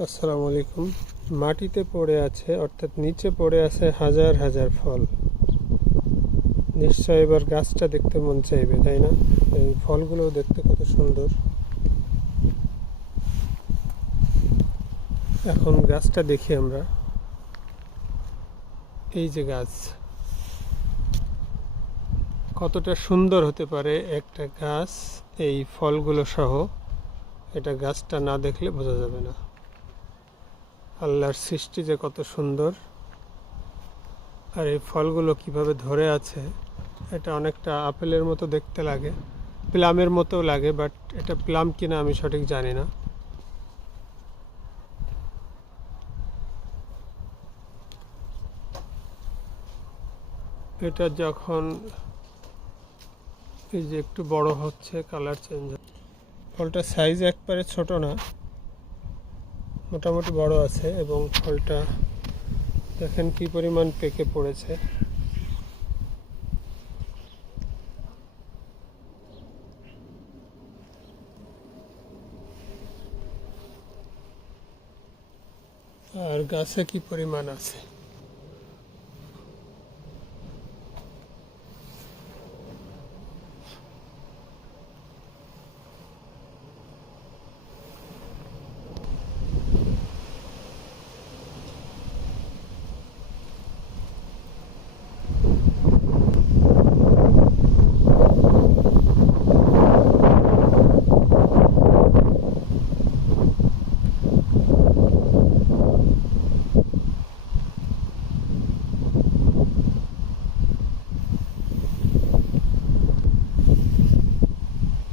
আসসালামু আলাইকুম। মাটিতে পড়ে আছে, অর্থাৎ নিচে পড়ে আছে হাজার হাজার ফল। নিশ্চয় এবার গাছটা দেখতে মন চাইবে, তাই না? এই ফলগুলো দেখতে কত সুন্দর। এখন গাছটা দেখি আমরা। এই যে গাছ, কতটা সুন্দর হতে পারে একটা গাছ এই ফলগুলো সহ। এটা গাছটা না দেখলে বোঝা যাবে না। আল্লাহর সৃষ্টি যে কত সুন্দর, আর এই ফলগুলো কিভাবে ধরে আছে। এটা অনেকটা আপেলের মতো দেখতে লাগে, প্লামের মতো লাগে, বাট এটা প্লাম কিনা আমি সঠিক জানি না। এটা যখন এই যে একটু বড় হচ্ছে, কালার চেঞ্জ হচ্ছে। ফলটা সাইজ একবারে ছোট না, মোটামুটি বড় আছে, এবং ফলটা দেখেন কি পরিমাণ পেকে পড়েছে। আর গাছে কি পরিমাণ আছে।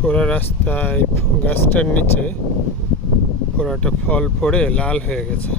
পুরো রাস্তায় গাছটার নিচে পুরোটা ফল পড়ে লাল হয়ে গেছে।